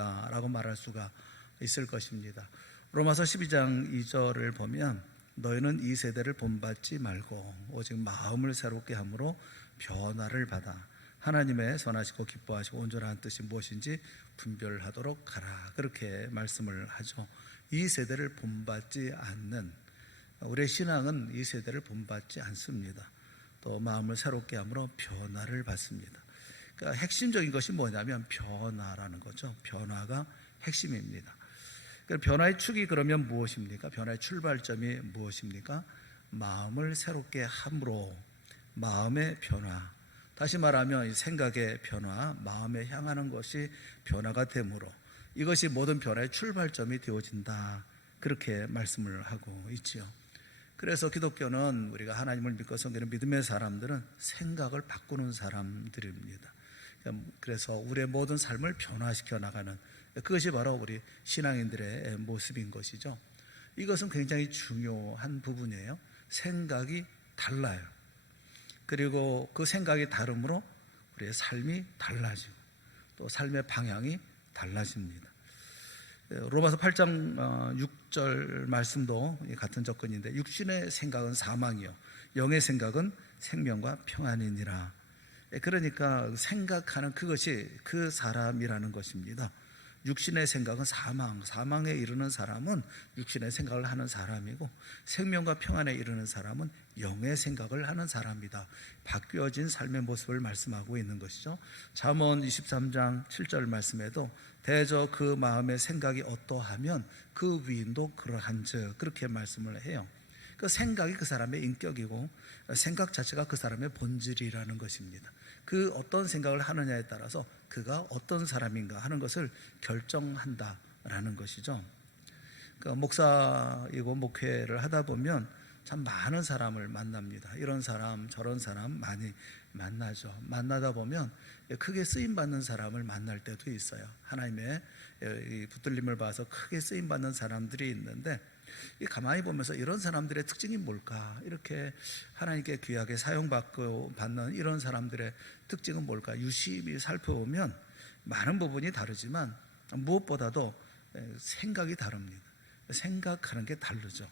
바꾼다 라고 말할 수가 있을 것입니다. 로마서 12장 2절을 보면 너희는 이 세대를 본받지 말고 오직 마음을 새롭게 함으로 변화를 받아 하나님의 선하시고 기뻐하시고 온전한 뜻이 무엇인지 분별하도록 하라, 그렇게 말씀을 하죠. 이 세대를 본받지 않는, 우리의 신앙은 이 세대를 본받지 않습니다. 또 마음을 새롭게 함으로 변화를 받습니다. 그러니까 핵심적인 것이 뭐냐면 변화라는 거죠. 변화가 핵심입니다. 변화의 축이 그러면 무엇입니까? 변화의 출발점이 무엇입니까? 마음을 새롭게 함으로, 마음의 변화, 다시 말하면 생각의 변화, 마음에 향하는 것이 변화가 되므로 이것이 모든 변화의 출발점이 되어진다, 그렇게 말씀을 하고 있지요. 그래서 기독교는, 우리가 하나님을 믿고 섬기는 믿음의 사람들은 생각을 바꾸는 사람들입니다. 그래서 우리의 모든 삶을 변화시켜 나가는, 그것이 바로 우리 신앙인들의 모습인 것이죠. 이것은 굉장히 중요한 부분이에요. 생각이 달라요. 그리고 그 생각이 다름으로 우리의 삶이 달라지고 또 삶의 방향이 달라집니다. 로마서 8장 6절 말씀도 같은 접근인데, 육신의 생각은 사망이요 영의 생각은 생명과 평안이니라. 그러니까 생각하는 그것이 그 사람이라는 것입니다. 육신의 생각은 사망, 사망에 이르는 사람은 육신의 생각을 하는 사람이고, 생명과 평안에 이르는 사람은 영의 생각을 하는 사람이다. 바뀌어진 삶의 모습을 말씀하고 있는 것이죠. 잠언 23장 7절 말씀에도 대저 그 마음의 생각이 어떠하면 그 위인도 그러한즉, 그렇게 말씀을 해요. 그 생각이 그 사람의 인격이고 생각 자체가 그 사람의 본질이라는 것입니다. 그 어떤 생각을 하느냐에 따라서 그가 어떤 사람인가 하는 것을 결정한다라는 것이죠. 그러니까 목사이고 목회를 하다 보면 참 많은 사람을 만납니다. 이런 사람 저런 사람 많이 만나죠. 만나다 보면 크게 쓰임받는 사람을 만날 때도 있어요. 하나님의 붙들림을 봐서 크게 쓰임받는 사람들이 있는데, 가만히 보면서 이런 사람들의 특징이 뭘까, 이렇게 하나님께 귀하게 사용받고 받는 이런 사람들의 특징은 뭘까 유심히 살펴보면 많은 부분이 다르지만 무엇보다도 생각이 다릅니다. 생각하는 게 다르죠.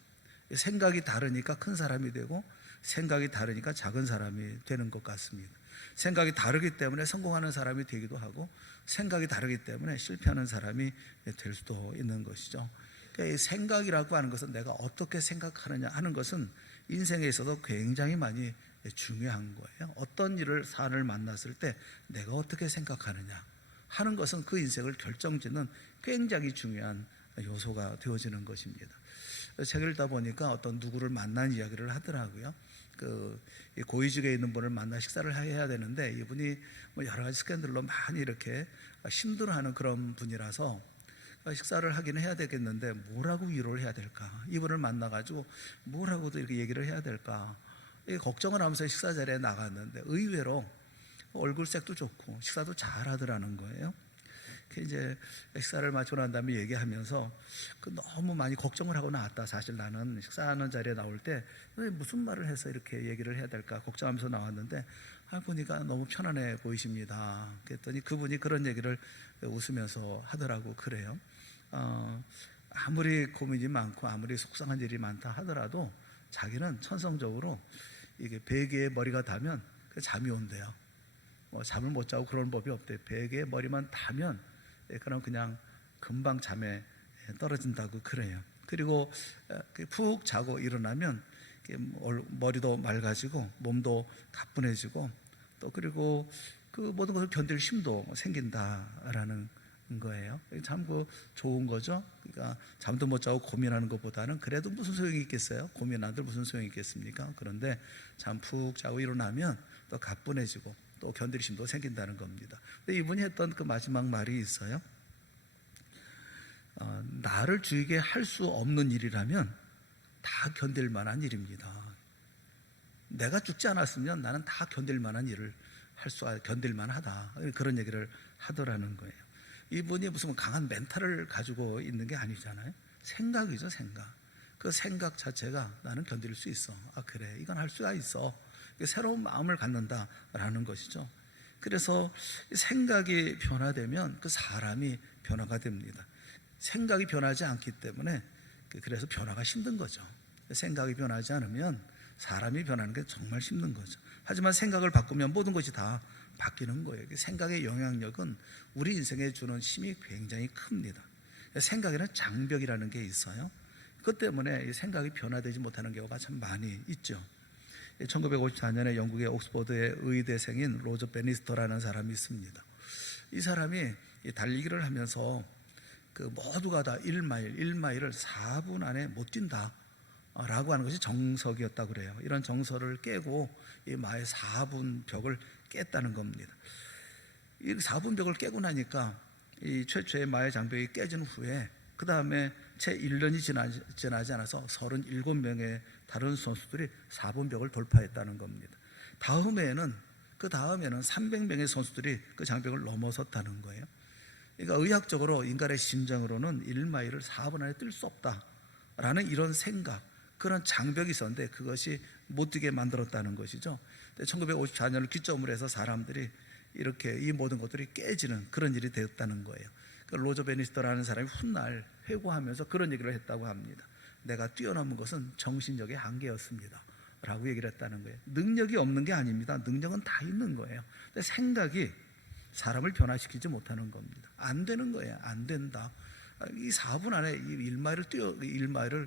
생각이 다르니까 큰 사람이 되고 생각이 다르니까 작은 사람이 되는 것 같습니다. 생각이 다르기 때문에 성공하는 사람이 되기도 하고, 생각이 다르기 때문에 실패하는 사람이 될 수도 있는 것이죠. 그러니까 이 생각이라고 하는 것은 내가 어떻게 생각하느냐 하는 것은 인생에 있어서 굉장히 많이 중요한 거예요. 어떤 일을, 사안을 만났을 때 내가 어떻게 생각하느냐 하는 것은 그 인생을 결정짓는 굉장히 중요한 요소가 되어지는 것입니다. 책을 읽다 보니까 어떤 누구를 만난 이야기를 하더라고요. 고위직에 있는 분을 만나 식사를 해야 되는데, 이분이 여러 가지 스캔들로 많이 이렇게 힘들어하는 그런 분이라서 식사를 하기는 해야 되겠는데 뭐라고 위로를 해야 될까, 이분을 만나가지고 뭐라고도 이렇게 얘기를 해야 될까, 걱정을 하면서 식사 자리에 나갔는데 의외로 얼굴색도 좋고 식사도 잘하더라는 거예요. 이제 식사를 마치고 난 다음에 얘기하면서 너무 많이 걱정을 하고 나왔다. 사실 나는 식사하는 자리에 나올 때 무슨 말을 해서 이렇게 얘기를 해야 될까 걱정하면서 나왔는데, 보니까 너무 편안해 보이십니다. 그랬더니 그분이 그런 얘기를 웃으면서 하더라고. 그래요. 아무리 고민이 많고 아무리 속상한 일이 많다 하더라도 자기는 천성적으로 이게 베개에 머리가 닿으면 잠이 온대요. 잠을 못 자고 그런 법이 없대요. 베개에 머리만 닿으면 그럼 그냥 금방 잠에 떨어진다고 그래요. 그리고 푹 자고 일어나면 머리도 맑아지고 몸도 가뿐해지고, 또 그리고 그 모든 것을 견딜 힘도 생긴다라는 거예요. 참 좋은 거죠. 그러니까 잠도 못 자고 고민하는 것보다는 그래도 무슨 소용이 있겠어요? 고민한들 무슨 소용이 있겠습니까? 그런데 잠 푹 자고 일어나면 또 가뿐해지고 또 견딜 힘도 생긴다는 겁니다. 근데 이분이 했던 그 마지막 말이 있어요. 나를 죽이게 할 수 없는 일이라면 다 견딜 만한 일입니다. 내가 죽지 않았으면 나는 다 견딜 만한 일을 견딜 만하다, 그런 얘기를 하더라는 거예요. 이분이 무슨 강한 멘탈을 가지고 있는 게 아니잖아요. 생각이죠, 생각. 그 생각 자체가 나는 견딜 수 있어. 그래, 이건 할 수가 있어. 새로운 마음을 갖는다라는 것이죠. 그래서 생각이 변화되면 그 사람이 변화가 됩니다. 생각이 변하지 않기 때문에 그래서 변화가 힘든 거죠. 생각이 변하지 않으면 사람이 변하는 게 정말 힘든 거죠. 하지만 생각을 바꾸면 모든 것이 다 바뀌는 거예요. 생각의 영향력은 우리 인생에 주는 힘이 굉장히 큽니다. 생각에는 장벽이라는 게 있어요. 그것 때문에 생각이 변화되지 못하는 경우가 참 많이 있죠. 1954년에 영국의 옥스퍼드의 의대생인 로저 베니스터라는 사람이 있습니다. 이 사람이 달리기를 하면서 모두가 다 1마일을 4분 안에 못 뛴다 라고 하는 것이 정석이었다고 그래요. 이런 정설을 깨고 이 마의 4분 벽을 깼다는 겁니다. 이 4분 벽을 깨고 나니까 이 최초의 마의 장벽이 깨진 후에 그 다음에 채 1년이 지나지 않아서 37명의 다른 선수들이 4분 벽을 돌파했다는 겁니다. 그 다음에는 300명의 선수들이 그 장벽을 넘어섰다는 거예요. 그러니까 의학적으로 인간의 심장으로는 1마일을 4분 안에 뛸 수 없다라는 이런 생각, 그런 장벽이 있었는데 그것이 못 뛰게 만들었다는 것이죠. 1954년을 기점으로 해서 사람들이 이렇게 이 모든 것들이 깨지는 그런 일이 되었다는 거예요. 로저 베니스터라는 사람이 훗날 회고하면서 그런 얘기를 했다고 합니다. 내가 뛰어넘은 것은 정신력의 한계였습니다 라고 얘기를 했다는 거예요. 능력이 없는 게 아닙니다. 능력은 다 있는 거예요. 근데 생각이 사람을 변화시키지 못하는 겁니다. 안 되는 거예요. 안 된다. 이 4분 안에 이 1마일을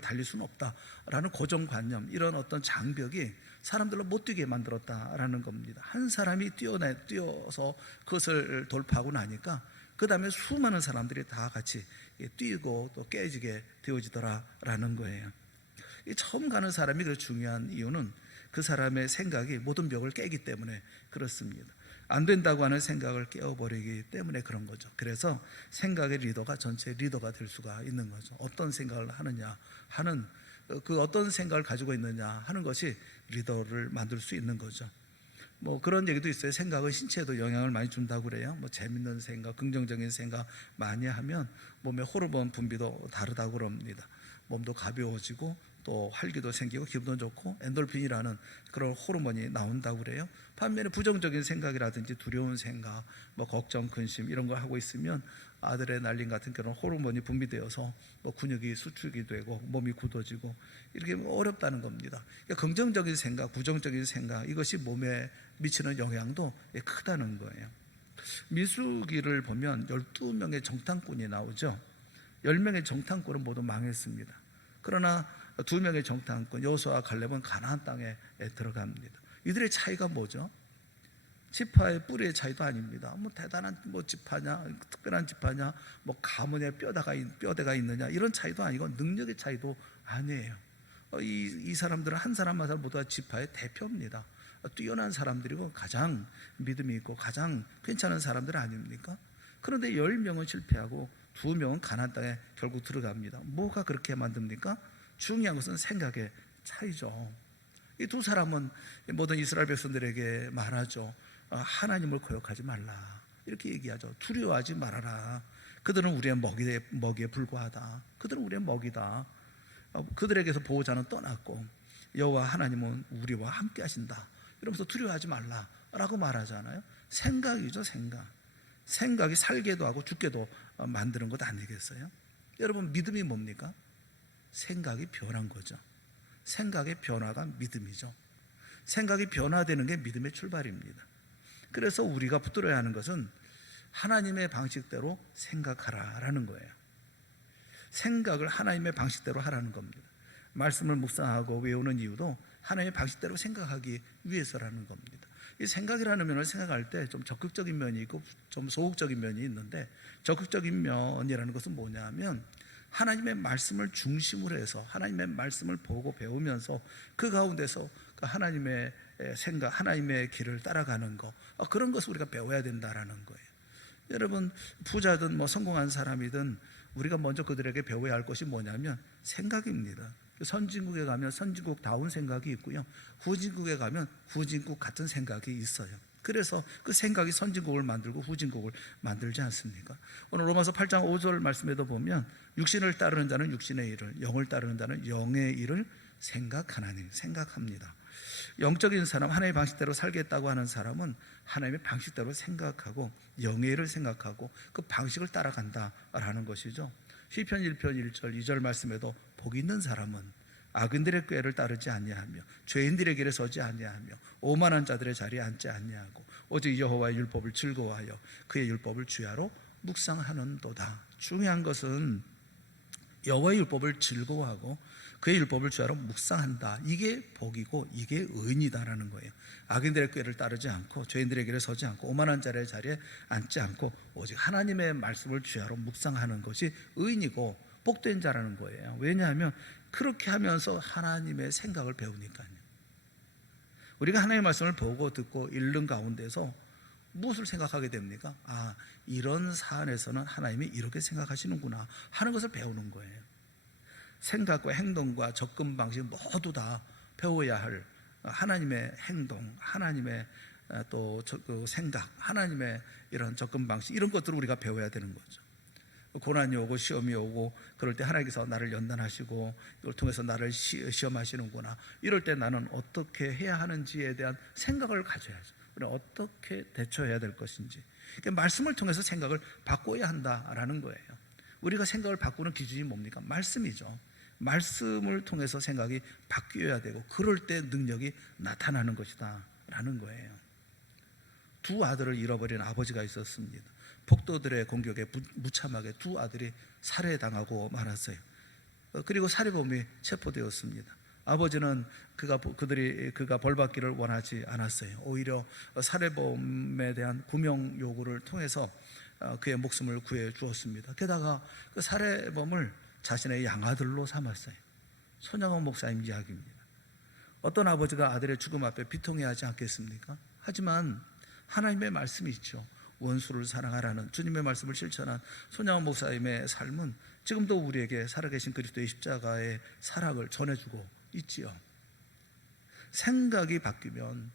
달릴 수는 없다라는 고정관념, 이런 어떤 장벽이 사람들로 못 뛰게 만들었다라는 겁니다. 한 사람이 뛰어서 그것을 돌파하고 나니까 그 다음에 수많은 사람들이 다 같이 뛰고 또 깨지게 되어지더라라는 거예요. 처음 가는 사람이 그 중요한 이유는 그 사람의 생각이 모든 벽을 깨기 때문에 그렇습니다. 안 된다고 하는 생각을 깨워버리기 때문에 그런 거죠. 그래서 생각의 리더가 전체 리더가 될 수가 있는 거죠. 어떤 생각을 하느냐 하는, 그 어떤 생각을 가지고 있느냐 하는 것이 리더를 만들 수 있는 거죠. 그런 얘기도 있어요. 생각은 신체에도 영향을 많이 준다고 그래요. 재밌는 생각, 긍정적인 생각 많이 하면 몸의 호르몬 분비도 다르다고 그럽니다. 몸도 가벼워지고 또 활기도 생기고 기분도 좋고 엔돌핀이라는 그런 호르몬이 나온다고 그래요. 반면에 부정적인 생각이라든지 두려운 생각, 걱정, 근심 이런 거 하고 있으면 아드레날린 같은 그런 호르몬이 분비되어서 근육이 수축이 되고 몸이 굳어지고 이렇게 어렵다는 겁니다. 그러니까 긍정적인 생각, 부정적인 생각, 이것이 몸에 미치는 영향도 크다는 거예요. 민수기를 보면 12명의 정탐꾼이 나오죠. 10명의 정탐꾼은 모두 망했습니다. 그러나 2명의 정탐꾼 여호수아와 갈렙은 가나안 땅에 들어갑니다. 이들의 차이가 뭐죠? 지파의 뿌리의 차이도 아닙니다. 대단한 지파냐, 특별한 지파냐, 가문에 뼈대가 있느냐, 이런 차이도 아니고 능력의 차이도 아니에요. 이 사람들은 한 사람마다 모두 다 지파의 대표입니다. 뛰어난 사람들이고 가장 믿음이 있고 가장 괜찮은 사람들 아닙니까? 그런데 10명은 실패하고 2명은 가나안 땅에 결국 들어갑니다. 뭐가 그렇게 만듭니까? 중요한 것은 생각의 차이죠. 이 두 사람은 모든 이스라엘 백성들에게 말하죠. 하나님을 거역하지 말라, 이렇게 얘기하죠. 두려워하지 말아라. 그들은 우리의 먹이에 불과하다. 그들은 우리의 먹이다. 그들에게서 보호자는 떠났고 여호와 하나님은 우리와 함께 하신다. 이러면서 두려워하지 말라라고 말하잖아요. 생각이죠. 생각이 살게도 하고 죽게도 만드는 것 아니겠어요? 여러분, 믿음이 뭡니까? 생각이 변한 거죠. 생각의 변화가 믿음이죠. 생각이 변화되는 게 믿음의 출발입니다. 그래서 우리가 붙들어야 하는 것은 하나님의 방식대로 생각하라라는 거예요. 생각을 하나님의 방식대로 하라는 겁니다. 말씀을 묵상하고 외우는 이유도 하나님의 방식대로 생각하기 위해서라는 겁니다. 이 생각이라는 면을 생각할 때 좀 적극적인 면이 있고 좀 소극적인 면이 있는데, 적극적인 면이라는 것은 뭐냐면 하나님의 말씀을 중심으로 해서 하나님의 말씀을 보고 배우면서 그 가운데서 하나님의 생각, 하나님의 길을 따라가는 것, 그런 것을 우리가 배워야 된다라는 거예요. 여러분, 부자든 성공한 사람이든 우리가 먼저 그들에게 배워야 할 것이 뭐냐면 생각입니다. 선진국에 가면 선진국다운 생각이 있고요, 후진국에 가면 후진국 같은 생각이 있어요. 그래서 그 생각이 선진국을 만들고 후진국을 만들지 않습니까? 오늘 로마서 8장 5절 말씀에도 보면 육신을 따르는 자는 육신의 일을, 영을 따르는 자는 영의 일을 생각합니다. 영적인 사람, 하나님의 방식대로 살겠다고 하는 사람은 하나님의 방식대로 생각하고 영예를 생각하고 그 방식을 따라간다라는 것이죠. 시편 1편 1절 2절 말씀에도 복이 있는 사람은 악인들의 꾀를 따르지 아니하며 죄인들의 길에 서지 아니하며 오만한 자들의 자리에 앉지 아니하고 오직 여호와의 율법을 즐거워하여 그의 율법을 주야로 묵상하는도다. 중요한 것은 여호와의 율법을 즐거워하고 그의 율법을 주야로 묵상한다. 이게 복이고 이게 의인이다라는 거예요. 악인들의 꾀를 따르지 않고 죄인들의 길에 서지 않고 오만한 자의 자리에 앉지 않고 오직 하나님의 말씀을 주야로 묵상하는 것이 의인이고 복된 자라는 거예요. 왜냐하면 그렇게 하면서 하나님의 생각을 배우니까요. 우리가 하나님의 말씀을 보고 듣고 읽는 가운데서 무엇을 생각하게 됩니까? 아, 이런 사안에서는 하나님이 이렇게 생각하시는구나 하는 것을 배우는 거예요. 생각과 행동과 접근 방식 모두 다 배워야 할 하나님의 행동, 하나님의 또 생각, 하나님의 이런 접근 방식, 이런 것들을 우리가 배워야 되는 거죠. 고난이 오고 시험이 오고 그럴 때 하나님께서 나를 연단하시고 이걸 통해서 나를 시험하시는구나, 이럴 때 나는 어떻게 해야 하는지에 대한 생각을 가져야죠. 우리는 어떻게 대처해야 될 것인지, 그러니까 말씀을 통해서 생각을 바꿔야 한다라는 거예요. 우리가 생각을 바꾸는 기준이 뭡니까? 말씀이죠. 말씀을 통해서 생각이 바뀌어야 되고 그럴 때 능력이 나타나는 것이다 라는 거예요. 두 아들을 잃어버린 아버지가 있었습니다. 폭도들의 공격에 무참하게 두 아들이 살해당하고 말았어요. 그리고 살해범이 체포되었습니다. 아버지는 그가 벌받기를 원하지 않았어요. 오히려 살해범에 대한 구명 요구를 통해서 그의 목숨을 구해 주었습니다. 게다가 그 살해범을 자신의 양아들로 삼았어요. 손양원 목사님 이야기입니다. 어떤 아버지가 아들의 죽음 앞에 비통해하지 않겠습니까? 하지만 하나님의 말씀이 있죠. 원수를 사랑하라는 주님의 말씀을 실천한 손양원 목사님의 삶은 지금도 우리에게 살아계신 그리스도의 십자가의 사랑을 전해주고 있지요. 생각이 바뀌면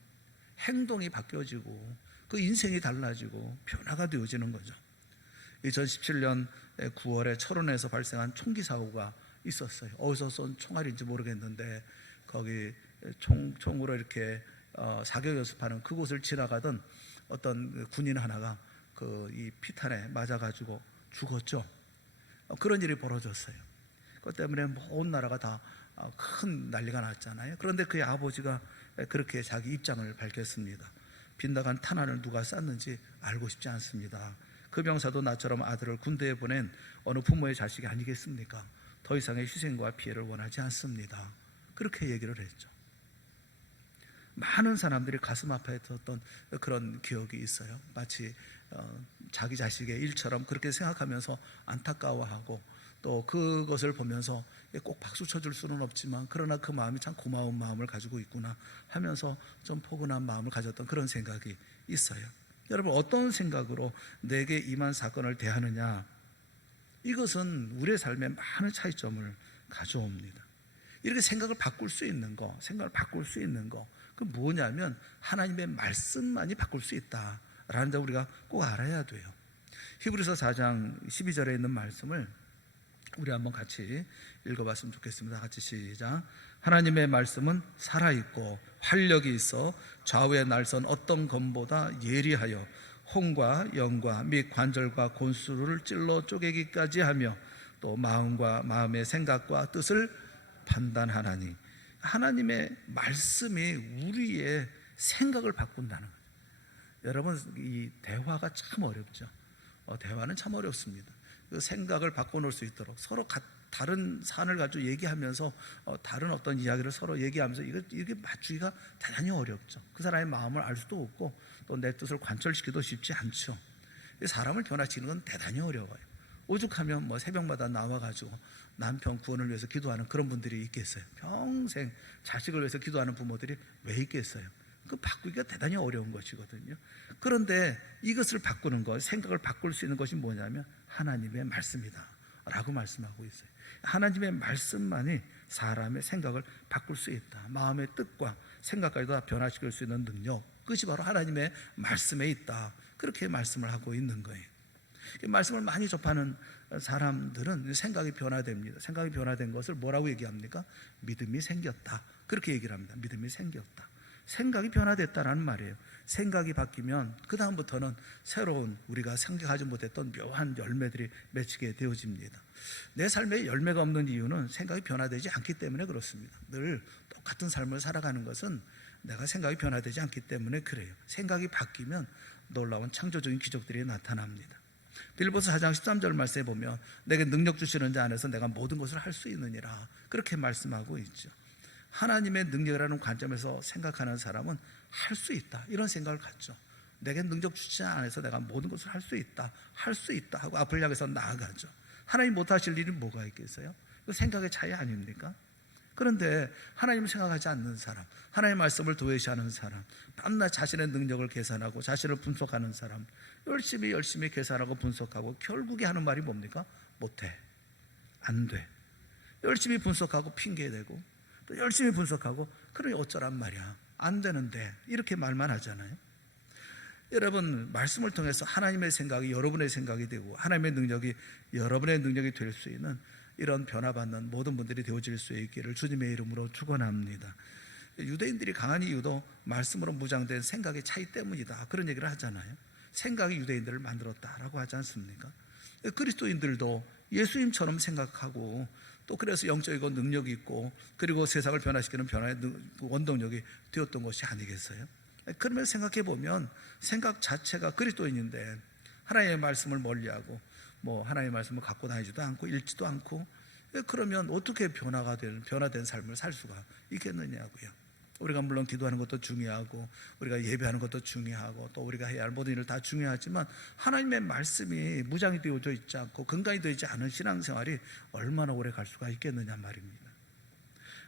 행동이 바뀌어지고 그 인생이 달라지고 변화가 되어지는 거죠. 2017년 9월에 철원에서 발생한 총기 사고가 있었어요. 어디서 쏜 총알인지 모르겠는데 거기 총으로 이렇게 사격 연습하는 그곳을 지나가던 어떤 군인 하나가 이 피탄에 맞아가지고 죽었죠. 그런 일이 벌어졌어요. 그것 때문에 온 나라가 다 큰 난리가 났잖아요. 그런데 그의 아버지가 그렇게 자기 입장을 밝혔습니다. 빗나간 탄환을 누가 쐈는지 알고 싶지 않습니다. 그 병사도 나처럼 아들을 군대에 보낸 어느 부모의 자식이 아니겠습니까? 더 이상의 희생과 피해를 원하지 않습니다. 그렇게 얘기를 했죠. 많은 사람들이 가슴 아파했던 그런 기억이 있어요. 마치 자기 자식의 일처럼 그렇게 생각하면서 안타까워하고 또 그것을 보면서 꼭 박수 쳐줄 수는 없지만 그러나 그 마음이 참 고마운 마음을 가지고 있구나 하면서 좀 포근한 마음을 가졌던 그런 생각이 있어요. 여러분, 어떤 생각으로 내게 임한 사건을 대하느냐, 이것은 우리의 삶에 많은 차이점을 가져옵니다. 이렇게 생각을 바꿀 수 있는 거, 그 뭐냐면 하나님의 말씀만이 바꿀 수 있다라는 점 우리가 꼭 알아야 돼요. 히브리서 4장 12절에 있는 말씀을 우리 한번 같이 읽어봤으면 좋겠습니다. 같이 시작. 하나님의 말씀은 살아있고 활력이 있어 좌우에 날선 어떤 검보다 예리하여 혼과 영과 및 관절과 골수를 찔러 쪼개기까지 하며 또 마음과 마음의 생각과 뜻을 판단하나니, 하나님의 말씀이 우리의 생각을 바꾼다는 거죠. 여러분, 이 대화가 참 어렵죠. 대화는 참 어렵습니다. 그 생각을 바꿔놓을 수 있도록 서로 다른 사안을 가지고 얘기하면서 다른 어떤 이야기를 서로 얘기하면서 이게 맞추기가 대단히 어렵죠. 그 사람의 마음을 알 수도 없고 또 내 뜻을 관철시키기도 쉽지 않죠. 사람을 변화시키는 건 대단히 어려워요. 오죽하면 새벽마다 나와가지고 남편 구원을 위해서 기도하는 그런 분들이 있겠어요. 평생 자식을 위해서 기도하는 부모들이 왜 있겠어요? 그 바꾸기가 대단히 어려운 것이거든요. 그런데 이것을 바꾸는 것, 생각을 바꿀 수 있는 것이 뭐냐면 하나님의 말씀이다 라고 말씀하고 있어요. 하나님의 말씀만이 사람의 생각을 바꿀 수 있다. 마음의 뜻과 생각까지 다 변화시킬 수 있는 능력, 그것이 바로 하나님의 말씀에 있다. 그렇게 말씀을 하고 있는 거예요. 이 말씀을 많이 접하는 사람들은 생각이 변화됩니다. 생각이 변화된 것을 뭐라고 얘기합니까? 믿음이 생겼다. 그렇게 얘기를 합니다. 믿음이 생겼다. 생각이 변화됐다라는 말이에요. 생각이 바뀌면 그 다음부터는 새로운 우리가 생각하지 못했던 묘한 열매들이 맺히게 되어집니다. 내 삶에 열매가 없는 이유는 생각이 변화되지 않기 때문에 그렇습니다. 늘 똑같은 삶을 살아가는 것은 내가 생각이 변화되지 않기 때문에 그래요. 생각이 바뀌면 놀라운 창조적인 기적들이 나타납니다. 빌보서 4장 13절 말씀에 보면 내게 능력 주시는 자 안에서 내가 모든 것을 할 수 있느니라 그렇게 말씀하고 있죠. 하나님의 능력이라는 관점에서 생각하는 사람은 할 수 있다 이런 생각을 갖죠. 내게 능력 주시지 않아서 내가 모든 것을 할 수 있다, 할 수 있다 하고 앞을 향해서 나아가죠. 하나님 못하실 일이 뭐가 있겠어요? 그 생각의 차이 아닙니까? 그런데 하나님을 생각하지 않는 사람, 하나님의 말씀을 도외시하는 사람, 밤낮 자신의 능력을 계산하고 자신을 분석하는 사람, 열심히 계산하고 분석하고 결국에 하는 말이 뭡니까? 못해, 안 돼. 열심히 분석하고 핑계대고 또 열심히 분석하고 그러니 어쩌란 말이야, 안 되는데 이렇게 말만 하잖아요. 여러분, 말씀을 통해서 하나님의 생각이 여러분의 생각이 되고 하나님의 능력이 여러분의 능력이 될 수 있는 이런 변화받는 모든 분들이 되어질 수 있기를 주님의 이름으로 축원합니다. 유대인들이 강한 이유도 말씀으로 무장된 생각의 차이 때문이다 그런 얘기를 하잖아요. 생각이 유대인들을 만들었다라고 하지 않습니까? 그리스도인들도 예수님처럼 생각하고 또 그래서 영적이고 능력이 있고 그리고 세상을 변화시키는 변화의 원동력이 되었던 것이 아니겠어요? 그러면 생각해 보면 생각 자체가 그리스도인인데 하나님의 말씀을 멀리하고 하나님의 말씀을 갖고 다니지도 않고 읽지도 않고 그러면 어떻게 변화된 삶을 살 수가 있겠느냐고요. 우리가 물론 기도하는 것도 중요하고 우리가 예배하는 것도 중요하고 또 우리가 해야 할 모든 일을 다 중요하지만 하나님의 말씀이 무장이 되어져 있지 않고 근간이 되지 않은 신앙생활이 얼마나 오래 갈 수가 있겠느냐 말입니다.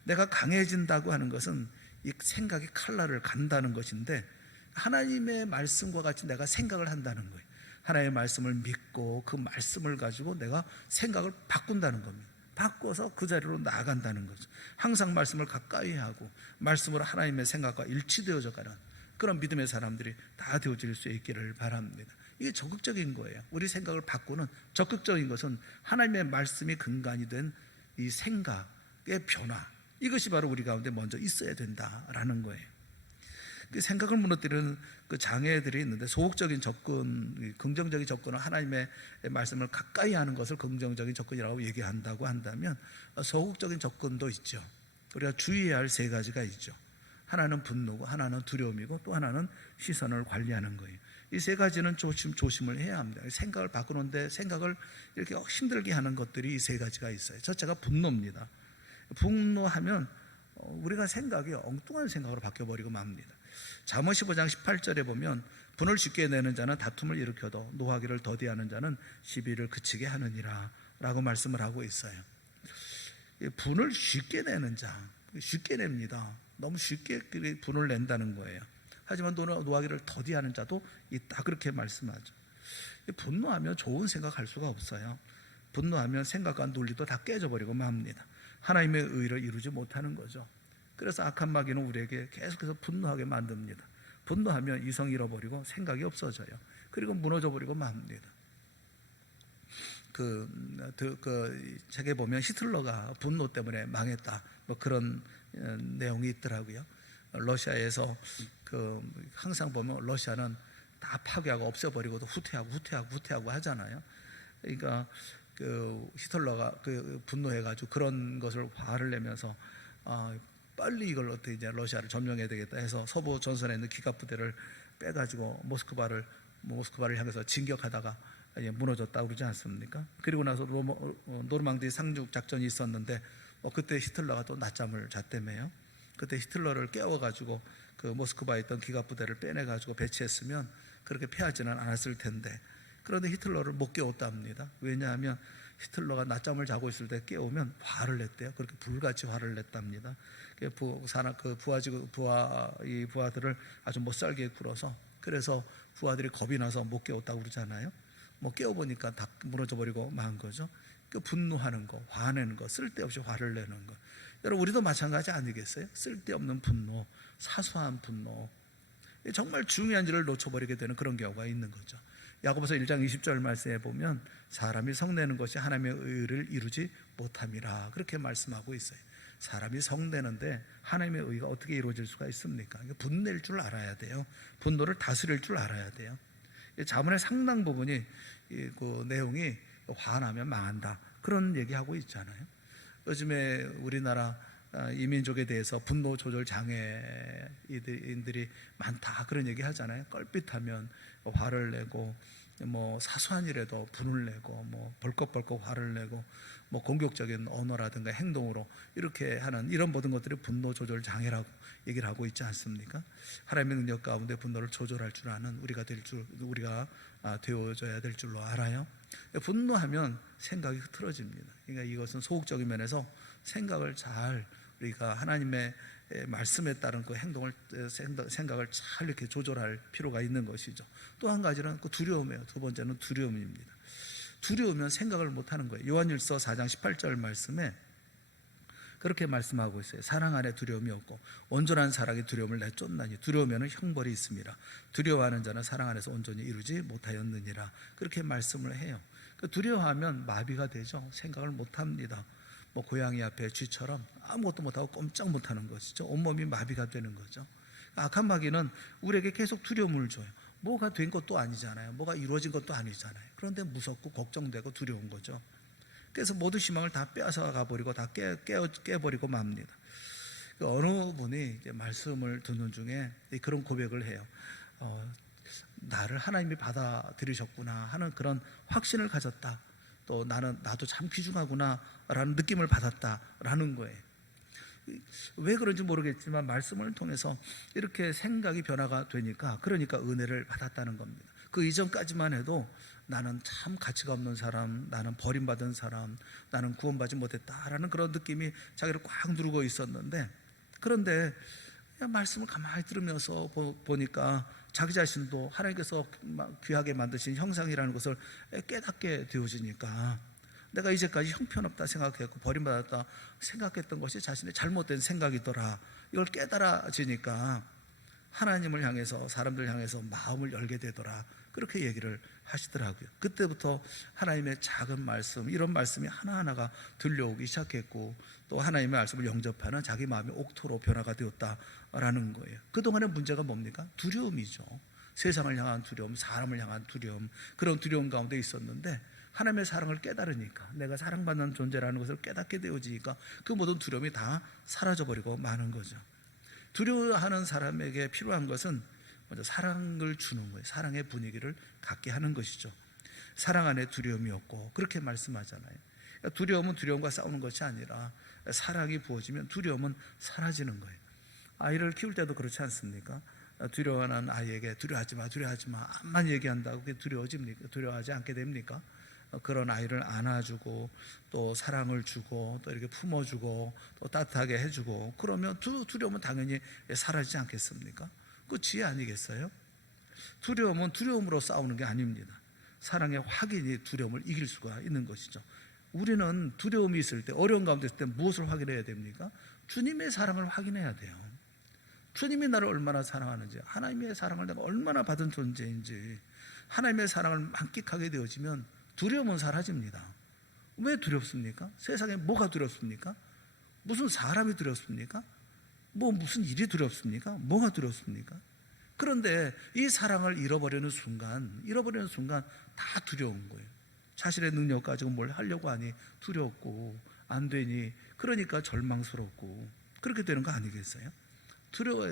내가 강해진다고 하는 것은 이 생각이 칼날을 간다는 것인데 하나님의 말씀과 같이 내가 생각을 한다는 거예요. 하나님의 말씀을 믿고 그 말씀을 가지고 내가 생각을 바꾼다는 겁니다. 바꿔서 그 자리로 나아간다는 거죠. 항상 말씀을 가까이 하고 말씀으로 하나님의 생각과 일치되어져 가는 그런 믿음의 사람들이 다 되어질 수 있기를 바랍니다. 이게 적극적인 거예요. 우리 생각을 바꾸는 적극적인 것은 하나님의 말씀이 근간이 된 이 생각의 변화, 이것이 바로 우리 가운데 먼저 있어야 된다라는 거예요. 그 생각을 무너뜨리는 그 장애들이 있는데 소극적인 접근, 긍정적인 접근은 하나님의 말씀을 가까이 하는 것을 긍정적인 접근이라고 얘기한다고 한다면 소극적인 접근도 있죠. 우리가 주의해야 할 세 가지가 있죠. 하나는 분노고 하나는 두려움이고 또 하나는 시선을 관리하는 거예요. 이 세 가지는 조심을 해야 합니다. 생각을 바꾸는데 생각을 이렇게 힘들게 하는 것들이 이 세 가지가 있어요. 첫째가 분노입니다. 분노하면 우리가 생각이 엉뚱한 생각으로 바뀌어버리고 맙니다. 잠언 15장 18절에 보면 분을 쉽게 내는 자는 다툼을 일으켜도 노하기를 더디하는 자는 시비를 그치게 하느니라 라고 말씀을 하고 있어요. 분을 쉽게 내는 자, 쉽게 냅니다. 너무 쉽게 분을 낸다는 거예요. 하지만 노하기를 더디하는 자도 있다 그렇게 말씀하죠. 분노하면 좋은 생각할 수가 없어요. 분노하면 생각과 논리도 다 깨져버리고 맙니다. 하나님의 의를 이루지 못하는 거죠. 그래서 악한 마귀는 우리에게 계속해서 분노하게 만듭니다. 분노하면 이성 잃어버리고 생각이 없어져요. 그리고 무너져버리고 맙니다. 그 책에 보면 히틀러가 분노 때문에 망했다 그런 내용이 있더라고요. 러시아에서 항상 보면 러시아는 다 파괴하고 없애버리고도 후퇴하고 하잖아요. 그러니까 히틀러가 분노해가지고 그런 것을 화를 내면서 빨리 이걸 어떻게 이제 러시아를 점령해야 되겠다 해서 서부 전선에 있는 기갑 부대를 빼가지고 모스크바를 향해서 진격하다가 무너졌다고 그러지 않습니까? 그리고 나서 노르망디 상륙 작전이 있었는데 그때 히틀러가 또 낮잠을 잤다며요. 그때 히틀러를 깨워가지고 그 모스크바에 있던 기갑 부대를 빼내가지고 배치했으면 그렇게 패하지는 않았을 텐데 그런데 히틀러를 못 깨웠답니다. 왜냐하면 히틀러가 낮잠을 자고 있을 때 깨우면 화를 냈대요. 그렇게 불같이 화를 냈답니다. 부하들을 아주 못살게 굴어서 그래서 부하들이 겁이 나서 못 깨웠다고 그러잖아요. 깨워보니까 다 무너져버리고 만 거죠. 분노하는 거, 화내는 거, 쓸데없이 화를 내는 거. 여러분, 우리도 마찬가지 아니겠어요? 쓸데없는 분노, 사소한 분노, 정말 중요한 일을 놓쳐버리게 되는 그런 경우가 있는 거죠. 야고보서 1장 20절 말씀에 보면 사람이 성내는 것이 하나님의 의를 이루지 못함이라 그렇게 말씀하고 있어요. 사람이 성내는데 하나님의 의가 어떻게 이루어질 수가 있습니까? 분낼 줄 알아야 돼요. 분노를 다스릴 줄 알아야 돼요. 자문의 상당 부분이 그 내용이 화나면 망한다 그런 얘기하고 있잖아요. 요즘에 우리나라 이민족에 대해서 분노 조절 장애인들이 많다 그런 얘기 하잖아요. 껄핏하면 화를 내고 뭐 사소한 일에도 분을 내고 뭐 벌컥벌컥 화를 내고 뭐 공격적인 언어라든가 행동으로 이렇게 하는 이런 모든 것들이 분노 조절 장애라고 얘기를 하고 있지 않습니까? 하나님의 능력 가운데 분노를 조절할 줄 아는 우리가 되어져야 될 줄로 알아요. 분노하면 생각이 흐트러집니다. 그러니까 이것은 소극적인 면에서 생각을 잘 우리가 하나님의 말씀에 따른 그 생각을 잘 이렇게 조절할 필요가 있는 것이죠. 또 한 가지는 그 두려움이에요. 두 번째는 두려움입니다. 두려우면 생각을 못하는 거예요. 요한일서 4장 18절 말씀에 그렇게 말씀하고 있어요. 사랑 안에 두려움이 없고 온전한 사랑이 두려움을 내쫓나니 두려우면 형벌이 있습니다. 두려워하는 자는 사랑 안에서 온전히 이루지 못하였느니라 그렇게 말씀을 해요. 두려워하면 마비가 되죠. 생각을 못합니다. 뭐 고양이 앞에 쥐처럼 아무것도 못하고 꼼짝 못하는 것이죠. 온몸이 마비가 되는 거죠. 악한 마귀는 우리에게 계속 두려움을 줘요. 뭐가 된 것도 아니잖아요. 뭐가 이루어진 것도 아니잖아요. 그런데 무섭고 걱정되고 두려운 거죠. 그래서 모두 희망을 다 빼앗아가 버리고 다 깨버리고 맙니다. 어느 분이 이제 말씀을 듣는 중에 그런 고백을 해요. 나를 하나님이 받아들이셨구나 하는 그런 확신을 가졌다. 또 나도 참 귀중하구나 라는 느낌을 받았다라는 거예요. 왜 그런지 모르겠지만 말씀을 통해서 이렇게 생각이 변화가 되니까 그러니까 은혜를 받았다는 겁니다. 그 이전까지만 해도 나는 참 가치가 없는 사람, 나는 버림받은 사람, 나는 구원받지 못했다라는 그런 느낌이 자기를 꽉 누르고 있었는데, 그런데 말씀을 가만히 들으면서 보니까 자기 자신도 하나님께서 귀하게 만드신 형상이라는 것을 깨닫게 되어지니까 내가 이제까지 형편없다 생각했고 버림받았다 생각했던 것이 자신의 잘못된 생각이더라, 이걸 깨달아지니까 하나님을 향해서 사람들 향해서 마음을 열게 되더라 그렇게 얘기를 하시더라고요. 그때부터 하나님의 작은 말씀, 이런 말씀이 하나하나가 들려오기 시작했고 또 하나님의 말씀을 영접하는 자기 마음의 옥토로 변화가 되었다라는 거예요. 그동안의 문제가 뭡니까? 두려움이죠. 세상을 향한 두려움, 사람을 향한 두려움, 그런 두려움 가운데 있었는데 하나님의 사랑을 깨달으니까, 내가 사랑받는 존재라는 것을 깨닫게 되어지니까 그 모든 두려움이 다 사라져버리고 마는 거죠. 두려워하는 사람에게 필요한 것은 먼저 사랑을 주는 거예요. 사랑의 분위기를 갖게 하는 것이죠. 사랑 안에 두려움이 없고 그렇게 말씀하잖아요. 그러니까 두려움은 두려움과 싸우는 것이 아니라 사랑이 부어지면 두려움은 사라지는 거예요. 아이를 키울 때도 그렇지 않습니까? 두려워하는 아이에게 두려워하지 마, 두려워하지 마 암만 얘기한다고 그게 두려워집니까? 두려워하지 않게 됩니까? 그런 아이를 안아주고 또 사랑을 주고 또 이렇게 품어주고 또 따뜻하게 해주고 그러면 두려움은 당연히 사라지지 않겠습니까? 끝이 아니겠어요? 두려움은 두려움으로 싸우는 게 아닙니다. 사랑의 확인이 두려움을 이길 수가 있는 것이죠. 우리는 두려움이 있을 때, 어려운 가운데 있을 때 무엇을 확인해야 됩니까? 주님의 사랑을 확인해야 돼요. 주님이 나를 얼마나 사랑하는지, 하나님의 사랑을 내가 얼마나 받은 존재인지, 하나님의 사랑을 만끽하게 되어지면 두려움은 사라집니다. 왜 두렵습니까? 세상에 뭐가 두렵습니까? 무슨 사람이 두렵습니까? 무슨 일이 두렵습니까? 뭐가 두렵습니까? 그런데 이 사랑을 잃어버리는 순간 다 두려운 거예요. 자신의 능력 가지고 뭘 하려고 하니 두렵고 안 되니 그러니까 절망스럽고 그렇게 되는 거 아니겠어요?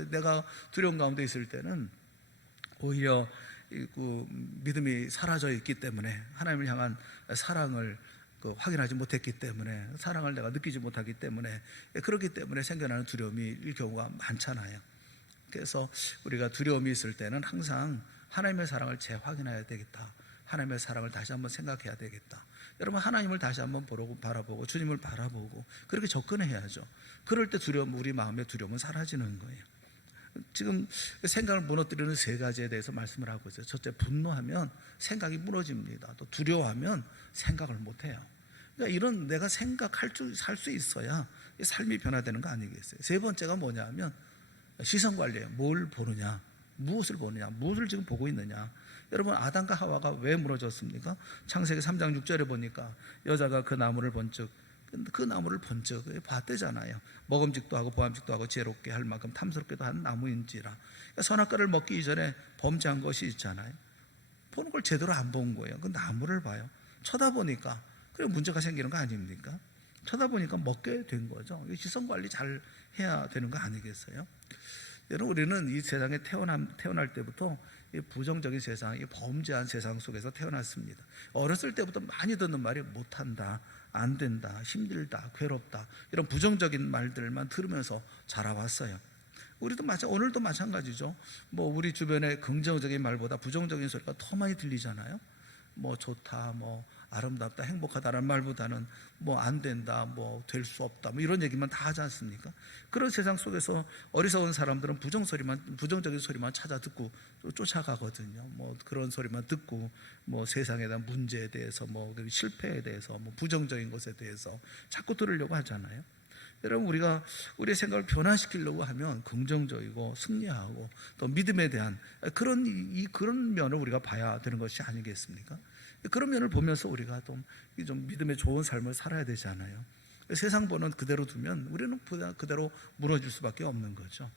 내가 두려운 가운데 있을 때는 오히려 그 믿음이 사라져 있기 때문에, 하나님을 향한 사랑을 확인하지 못했기 때문에, 사랑을 내가 느끼지 못하기 때문에, 그렇기 때문에 생겨나는 두려움일 경우가 많잖아요. 그래서 우리가 두려움이 있을 때는 항상 하나님의 사랑을 재확인해야 되겠다, 하나님의 사랑을 다시 한번 생각해야 되겠다. 여러분, 하나님을 다시 한번 바라보고 주님을 바라보고 그렇게 접근해야죠. 그럴 때 우리 마음의 두려움은 사라지는 거예요. 지금 생각을 무너뜨리는 세 가지에 대해서 말씀을 하고 있어요. 첫째, 분노하면 생각이 무너집니다. 또 두려워하면 생각을 못해요. 그러니까 이런 내가 생각할 살 수 있어야 삶이 변화되는 거 아니겠어요? 세 번째가 뭐냐면 시선 관리예요. 뭘 보느냐, 무엇을 보느냐, 무엇을 지금 보고 있느냐. 여러분, 아담과 하와가 왜 무너졌습니까? 창세기 3장 6절에 보니까 여자가 그 나무를 본즉 봤대잖아요. 먹음직도 하고 보암직도 하고 지혜롭게 할 만큼 탐스럽게도 한 나무인지라. 그러니까 선악과를 먹기 이전에 범죄한 것이 있잖아요. 보는 걸 제대로 안 본 거예요. 그 나무를 봐요. 쳐다보니까 그래 문제가 생기는 거 아닙니까? 쳐다보니까 먹게 된 거죠. 시선 관리 잘 해야 되는 거 아니겠어요? 여러분, 우리는 이 세상에 태어날 때부터 이 부정적인 세상, 이 범죄한 세상 속에서 태어났습니다. 어렸을 때부터 많이 듣는 말이 못한다, 안 된다, 힘들다, 괴롭다, 이런 부정적인 말들만 들으면서 자라왔어요. 우리도 오늘도 마찬가지죠. 뭐 우리 주변에 긍정적인 말보다 부정적인 소리가 더 많이 들리잖아요. 뭐 좋다, 뭐 아름답다, 행복하다라는 말보다는 뭐 안 된다, 뭐 될 수 없다, 뭐 이런 얘기만 다 하지 않습니까? 그런 세상 속에서 어리석은 사람들은 부정적인 소리만 찾아 듣고 쫓아가거든요. 뭐 그런 소리만 듣고 뭐 세상에 대한 문제에 대해서, 뭐 실패에 대해서, 뭐 부정적인 것에 대해서 자꾸 들으려고 하잖아요. 여러분, 우리가 우리의 생각을 변화시키려고 하면 긍정적이고 승리하고 또 믿음에 대한 그런 면을 우리가 봐야 되는 것이 아니겠습니까? 그런 면을 보면서 우리가 좀 믿음의 좋은 삶을 살아야 되잖아요. 세상 보는 그대로 두면 우리는 그대로 무너질 수밖에 없는 거죠.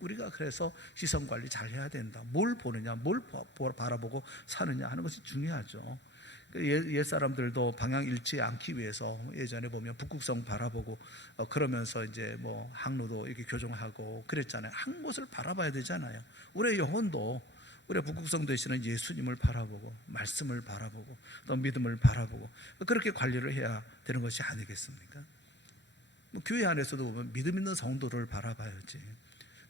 우리가 그래서 시선 관리 잘 해야 된다. 뭘 보느냐, 뭘 바라보고 사느냐 하는 것이 중요하죠. 옛 사람들도 방향 잃지 않기 위해서 예전에 보면 북극성 바라보고 그러면서 이제 뭐 항로도 이렇게 교정하고 그랬잖아요. 한 곳을 바라봐야 되잖아요. 우리의 영혼도 우리가 북극성 되시는 예수님을 바라보고 말씀을 바라보고 또 믿음을 바라보고 그렇게 관리를 해야 되는 것이 아니겠습니까? 뭐 교회 안에서도 보면 믿음 있는 성도를 바라봐야지.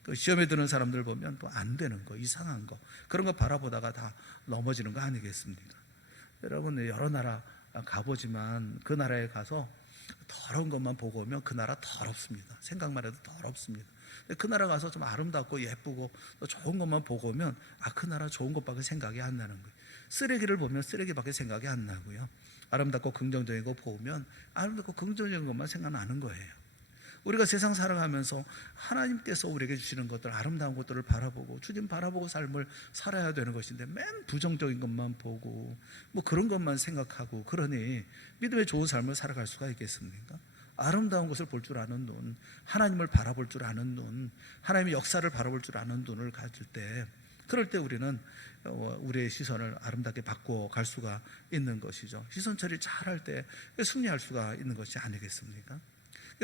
그 시험에 드는 사람들 보면 또 안 되는 거, 이상한 거, 그런 거 바라보다가 다 넘어지는 거 아니겠습니까? 여러분, 여러 나라 가보지만 그 나라에 가서 더러운 것만 보고 오면 그 나라 더럽습니다. 생각만 해도 더럽습니다. 그 나라 가서 좀 아름답고 예쁘고 또 좋은 것만 보고 오면 그 나라 좋은 것밖에 생각이 안 나는 거예요. 쓰레기를 보면 쓰레기밖에 생각이 안 나고요. 아름답고 긍정적인 거 보면 아름답고 긍정적인 것만 생각나는 거예요. 우리가 세상 살아가면서 하나님께서 우리에게 주시는 것들, 아름다운 것들을 바라보고 주님 바라보고 삶을 살아야 되는 것인데 맨 부정적인 것만 보고 뭐 그런 것만 생각하고 그러니 믿음의 좋은 삶을 살아갈 수가 있겠습니까? 아름다운 것을 볼 줄 아는 눈, 하나님을 바라볼 줄 아는 눈, 하나님의 역사를 바라볼 줄 아는 눈을 가질 때, 그럴 때 우리는 우리의 시선을 아름답게 바꿔 갈 수가 있는 것이죠. 시선 처리 잘할 때 승리할 수가 있는 것이 아니겠습니까?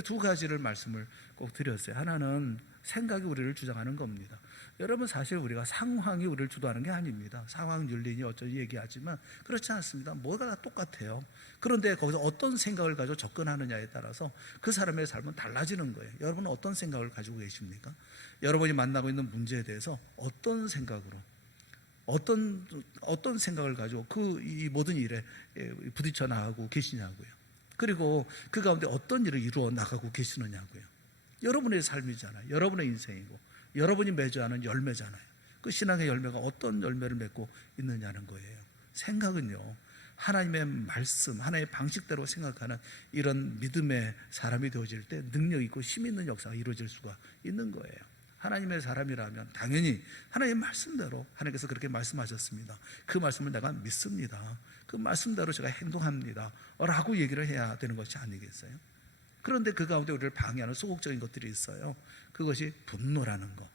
두 가지를 말씀을 꼭 드렸어요. 하나는 생각이 우리를 주장하는 겁니다. 여러분, 사실 우리가 상황이 우리를 주도하는 게 아닙니다. 상황 윤리니 어쩌니 얘기하지만 그렇지 않습니다. 뭐가 다 똑같아요. 그런데 거기서 어떤 생각을 가지고 접근하느냐에 따라서 그 사람의 삶은 달라지는 거예요. 여러분은 어떤 생각을 가지고 계십니까? 여러분이 만나고 있는 문제에 대해서 어떤 생각으로, 어떤 생각을 가지고 이 모든 일에 부딪혀 나가고 계시냐고요. 그리고 그 가운데 어떤 일을 이루어 나가고 계시느냐고요. 여러분의 삶이잖아요. 여러분의 인생이고 여러분이 맺어야 하는 열매잖아요. 그 신앙의 열매가 어떤 열매를 맺고 있느냐는 거예요. 생각은요, 하나님의 말씀, 하나님의 방식대로 생각하는 이런 믿음의 사람이 되어질 때 능력 있고 힘 있는 역사가 이루어질 수가 있는 거예요. 하나님의 사람이라면 당연히 하나님의 말씀대로, 하나님께서 그렇게 말씀하셨습니다. 그 말씀을 내가 믿습니다. 그 말씀대로 제가 행동합니다 라고 얘기를 해야 되는 것이 아니겠어요? 그런데 그 가운데 우리를 방해하는 소극적인 것들이 있어요. 그것이 분노라는 거,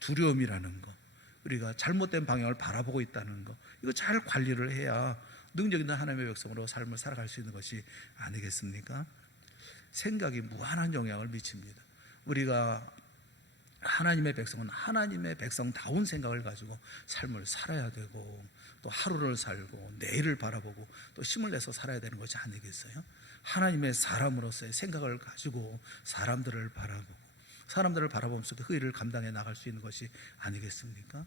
두려움이라는 거, 우리가 잘못된 방향을 바라보고 있다는 거, 이거 잘 관리를 해야 능력 있는 하나님의 백성으로 삶을 살아갈 수 있는 것이 아니겠습니까? 생각이 무한한 영향을 미칩니다. 우리가 하나님의 백성은 하나님의 백성다운 생각을 가지고 삶을 살아야 되고 또 하루를 살고 내일을 바라보고 또 힘을 내서 살아야 되는 것이 아니겠어요? 하나님의 사람으로서의 생각을 가지고 사람들을 바라보면서 그 일을 감당해 나갈 수 있는 것이 아니겠습니까?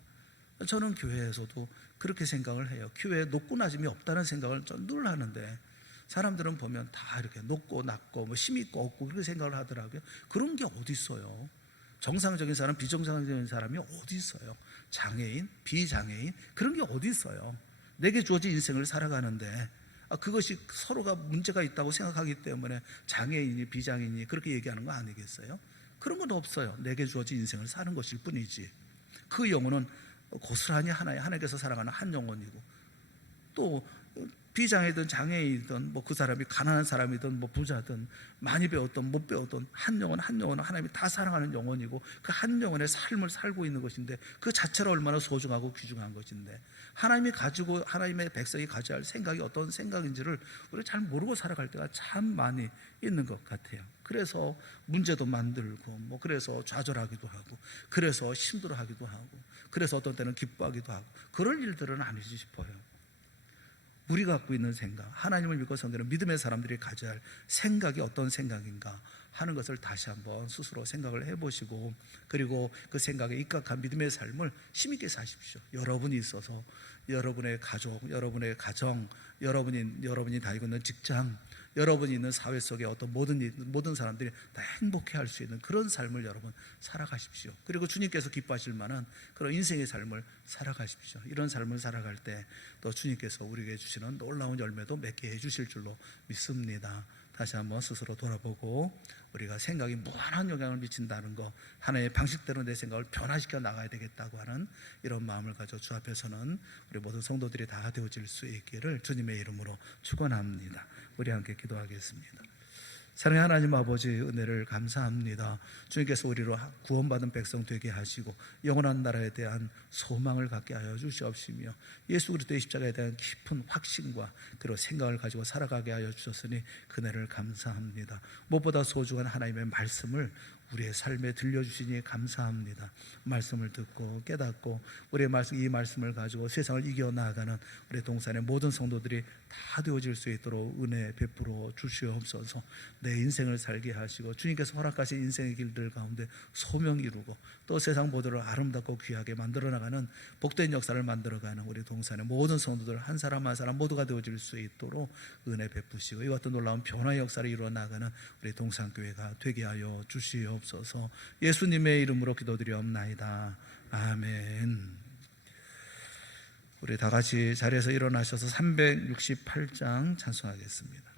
저는 교회에서도 그렇게 생각을 해요. 교회에 높고 낮음이 없다는 생각을 늘 하는데 사람들은 보면 다 이렇게 높고 낮고 뭐 힘 있고 없고 그렇게 생각을 하더라고요. 그런 게 어디 있어요? 정상적인 사람, 비정상적인 사람이 어디 있어요? 장애인, 비장애인, 그런 게 어디 있어요? 내게 주어진 인생을 살아가는데 그것이 서로가 문제가 있다고 생각하기 때문에 장애인이 비장애인이 그렇게 얘기하는 거 아니겠어요? 그런 건 없어요. 내게 주어진 인생을 사는 것일 뿐이지. 그 영혼은 고스란히 하나님께서 사랑하는 한 영혼이고, 또 비장애든 장애이든 그 사람이 가난한 사람이든 부자든 많이 배웠든 못 배웠든 한 영혼은 하나님이 다 사랑하는 영혼이고, 그 한 영혼의 삶을 살고 있는 것인데 그 자체가 얼마나 소중하고 귀중한 것인데, 하나님의 백성이 가져야 할 생각이 어떤 생각인지를 우리가 잘 모르고 살아갈 때가 참 많이 있는 것 같아요. 그래서 문제도 만들고 그래서 좌절하기도 하고, 그래서 힘들어하기도 하고, 그래서 어떤 때는 기뻐하기도 하고, 그럴 일들은 아니지 싶어요. 우리가 갖고 있는 생각, 하나님을 믿고 섬기는 믿음의 사람들이 가져야 할 생각이 어떤 생각인가 하는 것을 다시 한번 스스로 생각을 해보시고, 그리고 그 생각에 입각한 믿음의 삶을 힘있게 사십시오. 여러분이 있어서 여러분의 가족, 여러분의 가정, 여러분이 다니고 있는 직장, 여러분이 있는 사회 속의 어떤 모든 사람들이 다 행복해 할 수 있는 그런 삶을 여러분 살아가십시오. 그리고 주님께서 기뻐하실 만한 그런 인생의 삶을 살아가십시오. 이런 삶을 살아갈 때 또 주님께서 우리에게 주시는 놀라운 열매도 맺게 해주실 줄로 믿습니다. 다시 한번 스스로 돌아보고, 우리가 생각이 무한한 영향을 미친다는 것, 하나의 방식대로 내 생각을 변화시켜 나가야 되겠다고 하는 이런 마음을 가져 주 앞에서는 우리 모든 성도들이 다 되어질 수 있기를 주님의 이름으로 축원합니다. 우리 함께 기도하겠습니다. 사랑의 하나님 아버지, 은혜를 감사합니다. 주님께서 우리로 구원받은 백성 되게 하시고 영원한 나라에 대한 소망을 갖게 하여 주시옵시며, 예수 그리스도의 십자가에 대한 깊은 확신과 그리고 생각을 가지고 살아가게 하여 주셨으니 그 은혜를 감사합니다. 무엇보다 소중한 하나님의 말씀을 우리의 삶에 들려주시니 감사합니다. 말씀을 듣고 깨닫고 이 말씀을 가지고 세상을 이겨나가는 우리 동산의 모든 성도들이 다 되어질 수 있도록 은혜 베풀어 주시옵소서. 내 인생을 살게 하시고 주님께서 허락하신 인생의 길들 가운데 소명 이루고 또 세상 모두를 아름답고 귀하게 만들어 나가는 복된 역사를 만들어가는 우리 동산의 모든 성도들 한 사람 한 사람 모두가 되어질 수 있도록 은혜 베푸시고, 이와 같은 놀라운 변화의 역사를 이루어 나가는 우리 동산교회가 되게 하여 주시옵소서. 예수님의 이름으로 기도드리옵나이다. 아멘. 우리 다 같이 자리에서 일어나셔서 368장 찬송하겠습니다.